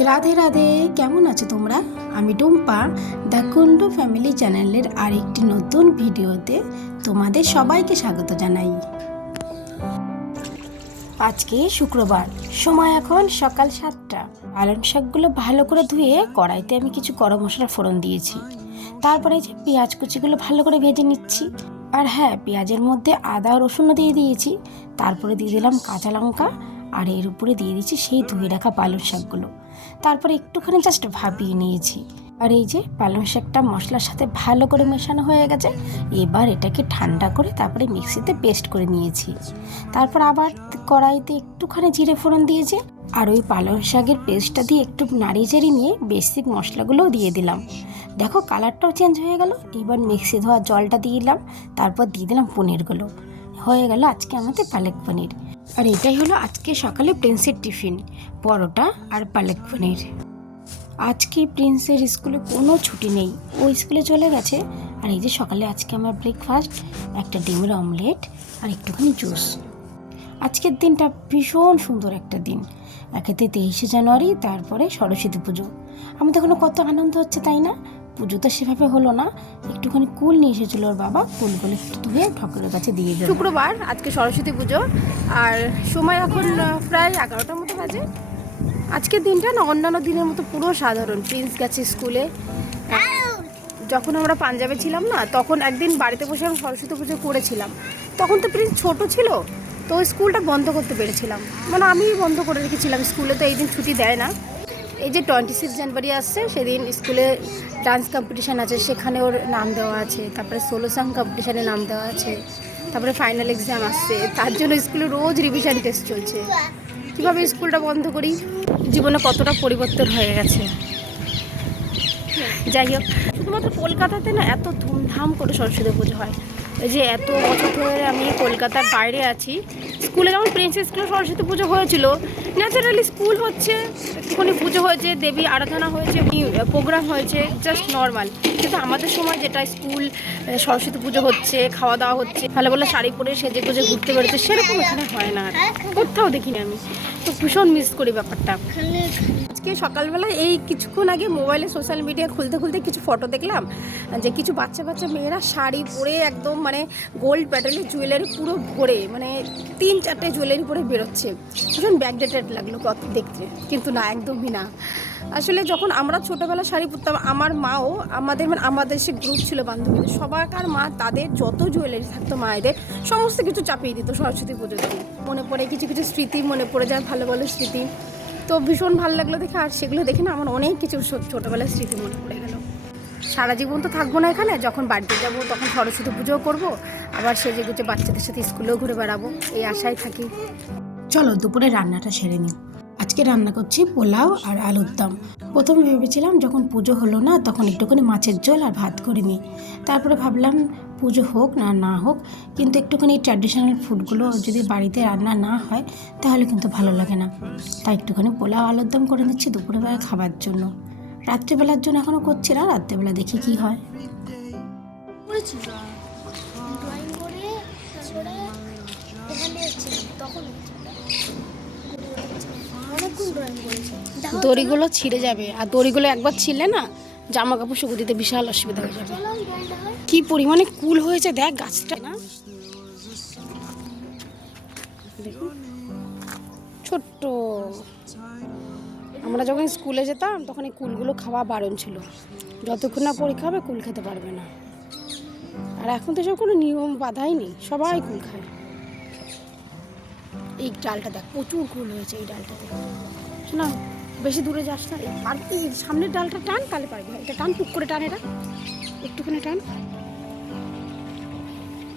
রাধে রাধে, কেমন আছো তোমরা? আমি টুম্পা, দ্য কুন্ডু ফ্যামিলি চ্যানেলের আরেকটি নতুন ভিডিওতে তোমাদের সবাইকে স্বাগত জানাই। আজকে শুক্রবার, সময় এখন সকাল সাতটা। পালং শাকগুলো ভালো করে ধুয়ে কড়াইতে আমি কিছু গরম মশলা ফোড়ন দিয়েছি। তারপরে যে পেঁয়াজ কুচিগুলো ভালো করে ভেজে নিচ্ছি। আর হ্যাঁ পেঁয়াজের মধ্যে আদা রসুনও দিয়ে দিয়েছি। তারপরে দিয়ে দিলাম কাঁচা লঙ্কা। আর এর উপরে দিয়ে দিয়েছি সেই ধুয়ে রাখা পালং শাকগুলো। তারপরে একটুখানি জাস্ট ভাবিয়ে নিয়েছি। আর এই যে পালং শাকটা মশলার সাথে ভালো করে মেশানো হয়ে গেছে, এবার এটাকে ঠান্ডা করে তারপরে মিক্সিতে পেস্ট করে নিয়েছি। তারপর আবার কড়াইতে একটুখানি জিরে ফোড়ন দিয়েছে, আর ওই পালং শাকের পেস্টটা দিয়ে একটু নাড়ি চাড়িয়ে নিয়ে বেসিক মশলাগুলোও দিয়ে দিলাম। দেখো কালারটাও চেঞ্জ হয়ে গেল, এবার মিক্সি ধোয়া জলটা দিয়ে দিলাম, তারপর দিয়ে দিলাম পনিরগুলো। হয়ে গেল আজকে আমাদের পালক পনির। আর এটাই হলো আজকে সকালে প্রিন্সের টিফিন, পরোটা আর পালক পনির। আজকে প্রিন্সের স্কুলে কোনো ছুটি নেই। ও স্কুলে চলে গেছে। আর এই যে সকালে আজকে আমার ব্রেকফাস্ট একটা ডিমের অমলেট আর একটুখানি জুস আজকের দিনটা ভীষণ সুন্দর একটা দিন। একেতে তেইশে জানুয়ারি, তারপরে সরস্বতী পুজো। আমাদের এখনও কত আনন্দ হচ্ছে তাই না? পুজো তো সেভাবে হলো না। একটুখানি কুল নিয়ে এসেছিল ওর বাবা। কুলগুলো ধুয়ে ঠাকুরের কাছে দিয়ে দেবো শুক্রবার, আজকে সরস্বতী পুজো। আর সময় এখন প্রায় এগারোটার মতো বাজে। আজকের দিনটা না অন্যান্য দিনের মতো পুরো সাধারণ। প্রিন্স গেছে স্কুলে। যখন আমরা পাঞ্জাবে ছিলাম না, তখন একদিন বাড়িতে বসে আমি সরস্বতী পুজো করেছিলাম। তখন তো প্রিন্স ছোট ছিল, তো স্কুলটা বন্ধ করতে পেরেছিলাম। মানে আমিই বন্ধ করে রেখেছিলাম স্কুলে, তো এই দিন ছুটি দেয় না। এই যে টোয়েন্টি সিক্স জানুয়ারি আসছে সেদিন স্কুলে ডান্স কম্পিটিশান আছে সেখানে ওর নাম দেওয়া আছে তারপরে সোলো সং কম্পিটিশানে নাম দেওয়া আছে তারপরে ফাইনাল এক্সাম আসছে তার জন্য স্কুলে রোজ রিভিশন টেস্ট চলছে। কীভাবে স্কুলটা বন্ধ করি? জীবনে কতটা পরিবর্তন হয়ে গেছে? যাই হোক শুধুমাত্র কলকাতাতে না এত ধুমধাম করে সরস্বতী পুজো হয়। যে এত বছর ধরে আমি কলকাতার বাইরে আছি। স্কুলে যেমন প্রিন্সেস স্কুলে সরস্বতী পুজো হয়েছিল ন্যাচারালি স্কুল হচ্ছে, একটুখানি পুজো হয়েছে, দেবী আরাধনা হয়েছে প্রোগ্রাম হয়েছে জাস্ট নর্মাল কিন্তু আমাদের সময় যেটা স্কুল সরস্বতী পুজো হচ্ছে, খাওয়া দাওয়া হচ্ছে ভালো ভালো শাড়ি পরে সেজে গুজে ঘুরতে বেরোচ্ছে সেরকম এখানে হয় না আর। কোথাও দেখিনি আমি। তো ভীষণ মিস করি ব্যাপারটা। আজকে সকালবেলা এই কিছুক্ষণ আগে মোবাইলে সোশ্যাল মিডিয়া খুলতে খুলতে কিছু ফটো দেখলাম, যে কিছু বাচ্চা বাচ্চা মেয়েরা শাড়ি পরে একদম মানে গোল্ড প্যাটেলের জুয়েলারি পুরো ভরে মানে তিন চারটে জুয়েলারি পরে বেরোচ্ছে। ভীষণ ব্যাকডেটেড লাগল কত দেখতে, কিন্তু না, একদমই না। আসলে যখন আমরা ছোটোবেলা শাড়ি পরতাম, আমার মাও আমাদের মানে আমাদের সে গ্রুপ ছিল বান্ধবীদের সবাইকার মা তাদের যত জুয়েলারি থাকতো মায়েদের, সমস্ত কিছু চাপিয়ে দিত সরস্বতী পুজোতে মনে পড়ে কিছু কিছু স্মৃতি, মনে পড়ে যায় ভালো ভালো স্মৃতি। তো ভীষণ ভালো লাগল দেখে, আর সেগুলো দেখে না আমার অনেক কিছু ছোটোবেলার স্মৃতি মনে পড়ে। সারা জীবন তো থাকব না এখানে, যখন বাড়িতে যাব, তখন সরস্বতী পুজোও করব, আবার সেজে গুজে বাচ্চাদের সাথে স্কুলেও ঘুরে বেড়াবো, এই আশায় থাকি। চলো, দুপুরে রান্নাটা সেরে নিই। আজকে রান্না করছি পোলাও আর আলুর দম। প্রথমে ভেবেছিলাম যখন পুজো হলো না, তখন একটুখানি মাছের ঝোল আর ভাত করে নিই। তারপরে ভাবলাম পুজো হোক না না হোক, কিন্তু একটুখানি ট্র্যাডিশনাল ফুডগুলো যদি বাড়িতে রান্না না হয়, তাহলে কিন্তু ভালো লাগে না। তাই একটুখানি পোলাও, আলুর দম করে নিচ্ছি দুপুরবেলায় খাবার জন্য। রাত্রিবেলার জন্য এখনও করছি না, রাত্রিবেলা দেখি কি হয়। দড়িগুলো ছিঁড়ে যাবে, আর দড়িগুলো একবার ছিঁড়লে না জামা কাপড় শুকু দিতে বিশাল অসুবিধা হয়ে যাবে। কি পরিমাণে কুল হয়েছে দেখ গাছটা না। ছোট্ট। আমরা যখন স্কুলে যেতাম তখন এই কুলগুলো খাওয়া বারণ ছিল। যতক্ষণ না পরীক্ষা হবে কুল খেতে পারবে না। আর এখন তো সব কোনো নিয়ম বাধাই নেই সবাই কুল খায়। এই ডালটা দেখ প্রচুর কুল হয়েছে এই ডালটাতে। শোনা বেশি দূরে যাস না। আর সামনের ডালটা টান তাহলে পারবি এটা টান টুক করে টান এটা। একটুখানি টান।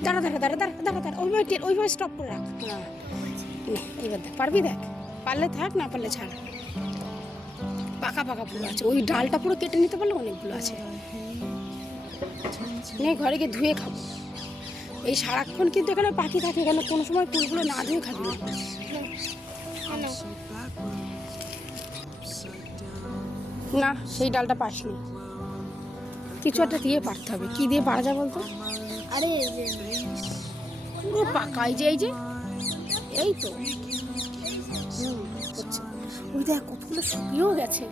দাঁড়া দাঁড়া দাঁড়া দাঁড়া দাঁড়া দাঁড়া। ওইভাবে ওইভাবে স্টপ করে রাখ। না নে, এবার দেখ পারবি দেখ? পারলে থাক না পারলে ছাড়। পাকা পাকা ফুল আছে। ওই ডালটা পুরো কেটে নিতে পারলে অনেকগুলো আছে। নে ঘরে গিয়ে ধুয়ে খাব। এই সারাক্ষণ কিন্তু এখানে পাখি থাকে এখানে কোনো সময় ফুলগুলো না ধুয়ে খাবি না। না সেই ডালটা পাসনি কিছু একটা দিয়ে পারতে হবে। কি দিয়ে পারা যায় বলতো? আরে পুরো পাকা। এই যে এই যে এই তো। হুম, হচ্ছে। ওই দেখ কতগুলো শুকিয়েও গেছে।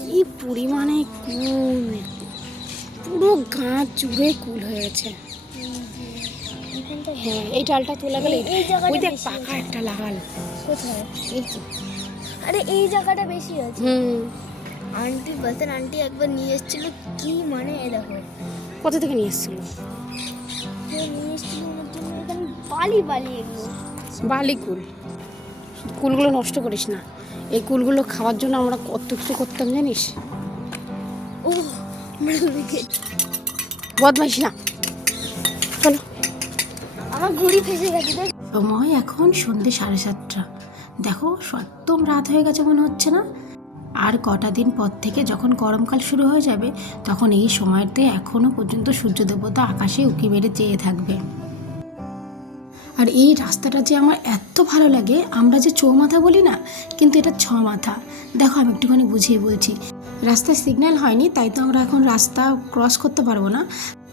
কি পরিমাণে কুল পুরো গাছ জুড়ে কুল হয়ে এখানটা হ্যাঁ এই ডালটা তোলা গেলে ওই দেখ পাকা একটা লাগাল। কোথায়? এই তো আরে এই জায়গাটা বেশি আছে হুম। আন্টি বলতেন আন্টি একবার নিয়ে এসেছিল। কি মানে এ দেখো। কোথা থেকে নিয়ে এসেছিল? নিয়ে এসেছিল বালি বালি এগুলো বালি কুল। কুলগুলো নষ্ট করিস না। এই কুলগুলো খাওয়ার জন্য আমরা কত কিছু করতাম জানিস? ও বদমাইস না। চলো। আমার ঘড়ি ফেসে গেছে সময় এখন সন্ধে সাড়ে সাতটা। দেখো সত্যম রাত হয়ে গেছে মনে হচ্ছে না? আর কটা দিন পর থেকে যখন গরমকাল শুরু হয়ে যাবে তখন এই সময়তে এখনও পর্যন্ত সূর্য দেবতা আকাশে উঁকি মেরে চেয়ে থাকবে। আর এই রাস্তাটা যে আমার এত ভালো লাগে, আমরা যে চৌমাথা বলি না, কিন্তু এটা ছ মাথা দেখো, আমি একটুখানি বুঝিয়ে বলছি। রাস্তায় সিগন্যাল হয়নি, তাই তো আমরা এখন রাস্তা ক্রস করতে পারব না।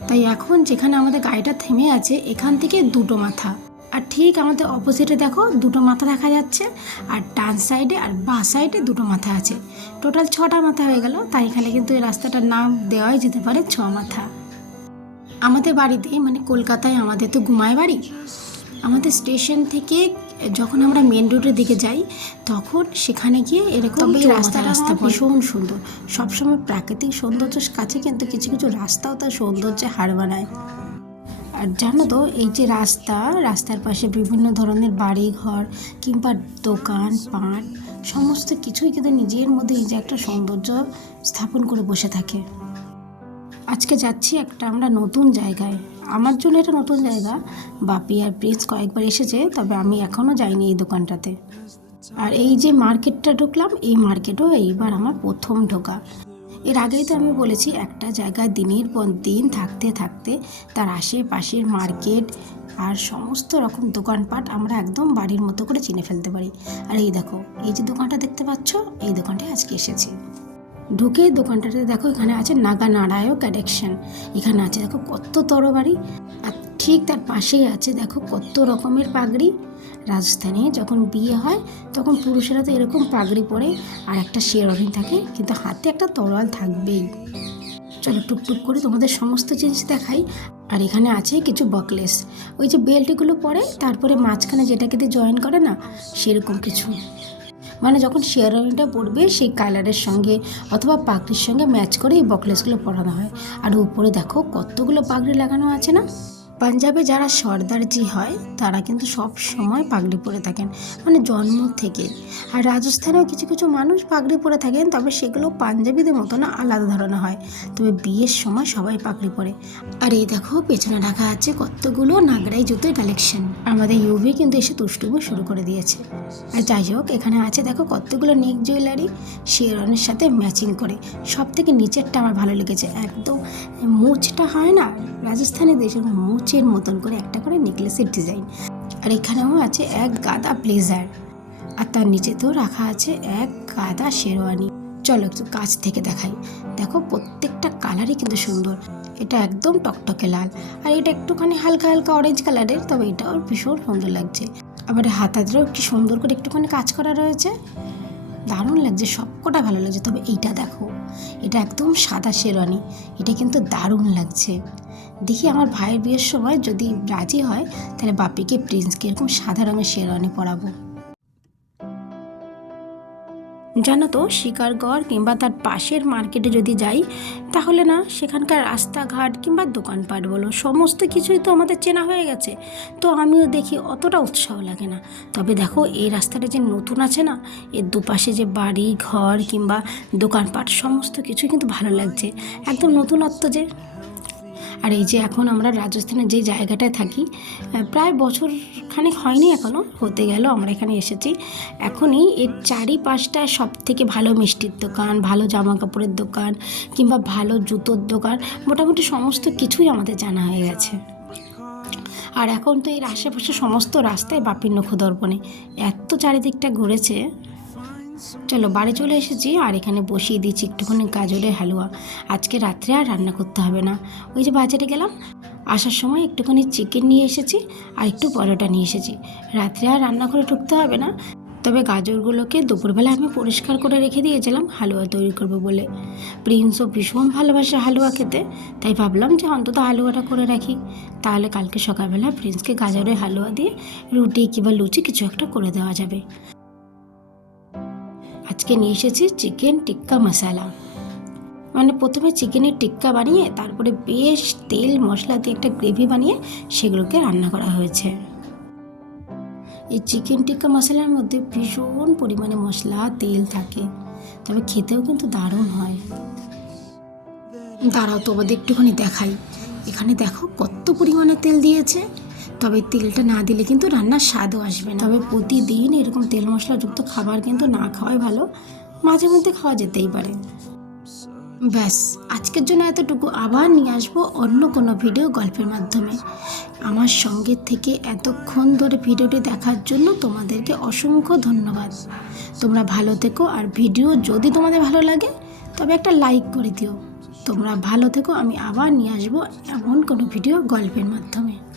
তাই এখন যেখানে আমাদের গাড়িটা থেমে আছে, এখান থেকে দুটো মাথা। আর ঠিক আমাদের অপোজিটে দেখো, দুটো মাথা দেখা যাচ্ছে, আর ডান সাইডে আর বাঁ সাইডে দুটো মাথা আছে। টোটাল ছটা মাথা হয়ে গেল, তাই এখানে কিন্তু এই রাস্তাটার নাম দেওয়াই যেতে পারে ছ মাথা আমাদের বাড়িতে মানে কলকাতায় আমাদের তো ঘুমায় বাড়ি আমাদের স্টেশন থেকে যখন আমরা মেন রোডের দিকে যাই তখন সেখানে গিয়ে এরকম রাস্তা রাস্তা ভীষণ সুন্দর। সবসময় প্রাকৃতিক সৌন্দর্যের কাছে কিন্তু কিছু কিছু রাস্তাও তার সৌন্দর্যে হার বানায় আর জানো তো এই যে রাস্তা রাস্তার পাশে বিভিন্ন ধরনের বাড়ি ঘর কিংবা দোকান পাট সমস্ত কিছুই কিন্তু নিজের মধ্যে এই যে একটা সৌন্দর্য স্থাপন করে বসে থাকে। আজকে যাচ্ছি একটা আমরা নতুন জায়গায়। আমার জন্য এটা নতুন জায়গা। বাপি আর প্রিন্স কয়েকবার এসেছে, তবে আমি এখনও যাইনি এই দোকানটাতে। আর এই যে মার্কেটটা ঢুকলাম, এই মার্কেটও এইবার আমার প্রথম ঢোকা। এর আগেই তো আমি বলেছি, একটা জায়গায় দিনের পর দিন থাকতে থাকতে তার আশেপাশের মার্কেট আর সমস্ত রকম দোকানপাট আমরা একদম বাড়ির মতো করে চিনে ফেলতে পারি। আর এই দেখো, এই যে দোকানটা দেখতে পাচ্ছ, এই দোকানটায় আজকে এসেছি। ঢুকে দোকানটাতে দেখো এখানে আছে নাগা নারায়ক কালেকশন এখানে আছে দেখো কত তরবারি। আর ঠিক তার পাশেই আছে দেখো কত রকমের পাগড়ি। রাজস্থানে যখন বিয়ে হয়, তখন পুরুষেরা তো এরকম পাগড়ি পরে আর একটা শেরওয়ানি থাকে, কিন্তু হাতে একটা তরোয়াল থাকবেই। চলো টুকটুক করে তোমাদের সমস্ত জিনিস দেখাই। আর এখানে আছে কিছু বকলেস। ওই যে বেল্টগুলো পরে, তারপরে মাঝখানে যেটাকে দিয়ে জয়েন করে না, সেরকম কিছু। মানে যখন শেয়ারওয়ানিটা পড়বে, সেই কালারের সঙ্গে অথবা পাগড়ির সঙ্গে ম্যাচ করে এই বকলেসগুলো পরানো হয়। আর উপরে দেখো কতগুলো পাগড়ি লাগানো আছে না? পাঞ্জাবে যারা সর্দারজি হয়, তারা কিন্তু সব সময় পাগড়ি পরে থাকেন মানে জন্ম থেকে আর রাজস্থানেও কিছু কিছু মানুষ পাগড়ি পরে থাকেন, তবে সেগুলো পাঞ্জাবিদের মতো না আলাদা ধরনের হয়। তবে বিয়ের সময় সবাই পাগড়ি পরে। আর এই দেখো, পেছনে রাখা আছে কতগুলো নাগরাই জুতোর কালেকশন আমাদের ইউভি কিন্তু এসে তুষ্টুমি শুরু করে দিয়েছে। আর যাই হোক, এখানে আছে দেখো কতগুলো নেক জুয়েলারি শেরনের সাথে ম্যাচিং করে। সব থেকে নিচেরটা আমার ভালো লেগেছে। একদম মুচটা হয় না রাজস্থানে দেশের মুচের মতন করে একটা করে নেকলেসের ডিজাইন। আর এখানেও আছে এক গাদা ব্লেজার। আর তার নিচেতেও রাখা আছে এক গাদা শেরওয়ানি। চলো একটু কাছ থেকে দেখাই। দেখো প্রত্যেকটা কালারই কিন্তু সুন্দর। এটা একদম টকটকে লাল। আর এটা একটুখানি হালকা হালকা অরেঞ্জ কালারের তবে এটাও ভীষণ সুন্দর লাগছে। আবার হাতাতেও কি সুন্দর করে একটুখানি কাজ করা রয়েছে। দারুণ লাগছে, সবকটা ভালো লাগছে। তবে এইটা দেখো, এটা একদম সাদা শেরওয়ানি, এটা কিন্তু দারুণ লাগছে। দেখি আমার ভাইয়ের বিয়ের সময় যদি রাজি হয়, তাহলে বাপিকে প্রিন্সকে এরকম সাদা রঙের শেরওয়ানি পরাবো। জানো তো, শিকারগড় কিংবা তার পাশের মার্কেটে যদি যাই, তাহলে না সেখানকার রাস্তাঘাট কিংবা দোকানপাট বলো, সমস্ত কিছুই তো আমাদের চেনা হয়ে গেছে। তো আমিও দেখি অতটা উৎসাহ লাগে না। তবে দেখো, এই রাস্তাটা যে নতুন আছে না, এর দুপাশে যে বাড়ি, ঘর কিংবা দোকানপাট, সমস্ত কিছুই কিন্তু ভালো লাগছে। একদম নতুনত্ব যে। আর এই যে এখন আমরা রাজস্থানের যে জায়গাটায় থাকি প্রায় বছর খানেক হয়নি এখনও হতে গেল আমরা এখানে এসেছি। এখনই এর চারিপাশটায় সব থেকে ভালো মিষ্টির দোকান, ভালো জামা কাপড়ের দোকান, কিংবা ভালো জুতোর দোকান, মোটামুটি সমস্ত কিছুই আমাদের জানা হয়ে গেছে। আর এখন তো এর আশেপাশে সমস্ত রাস্তায় বাপির নখদর্পণে। এত চারিদিকটা ঘুরেছে চলো, বাড়ি চলে এসেছি আর এখানে বসিয়ে দিচ্ছি একটুখানি গাজরের হালুয়া। আজকে রাত্রে আর রান্না করতে হবে না। ওই যে বাজারে গেলাম, আসার সময় একটুখানি চিকেন নিয়ে এসেছি আর একটু পরোটা নিয়ে এসেছি। রাত্রে আর রান্না করে ঢুকতে হবে না। তবে গাজরগুলোকে দুপুরবেলা আমি পরিষ্কার করে রেখে দিয়েছিলাম, হালুয়া তৈরি করব বলে। প্রিন্সও ভীষণ ভালোবাসে হালুয়া খেতে, তাই ভাবলাম যে অন্তত হালুয়াটা করে রাখি। তাহলে কালকে সকালবেলা প্রিন্সকে গাজরের হালুয়া দিয়ে রুটি কিংবা লুচি কিছু একটা করে দেওয়া যাবে। আজকে নিয়ে এসেছি চিকেন টিক্কা মশালা। মানে প্রথমে চিকেনের টিক্কা বানিয়ে, তারপরে বেশ তেল, মশলা দিয়ে একটা গ্রেভি বানিয়ে সেগুলোকে রান্না করা হয়েছে। এই চিকেন টিক্কা মশলার মধ্যে ভীষণ পরিমাণে মশলা, তেল থাকে। তবে খেতেও কিন্তু দারুণ হয়। দাঁড়াও তোমাদের একটুখানি দেখাই। এখানে দেখো কত পরিমাণে তেল দিয়েছে। তবে তেলটা না দিলে কিন্তু রান্নার স্বাদও আসবে না। তবে প্রতিদিন এরকম তেল মশলাযুক্ত খাবার কিন্তু না খাওয়াই ভালো। মাঝে মধ্যে খাওয়া যেতেই পারে। ব্যাস, আজকের জন্য এতটুকু। আবার নিয়ে আসব অন্য কোনো ভিডিও গল্পের মাধ্যমে। আমার সঙ্গে থেকে এতক্ষণ ধরে ভিডিওটি দেখার জন্য তোমাদেরকে অসংখ্য ধন্যবাদ। তোমরা ভালো থেকো আর ভিডিও যদি তোমাদের ভালো লাগে, তবে একটা লাইক করে দিও। তোমরা ভালো থেকো, আমি আবার নিয়ে আসব এমন কোনো ভিডিও গল্পের মাধ্যমে।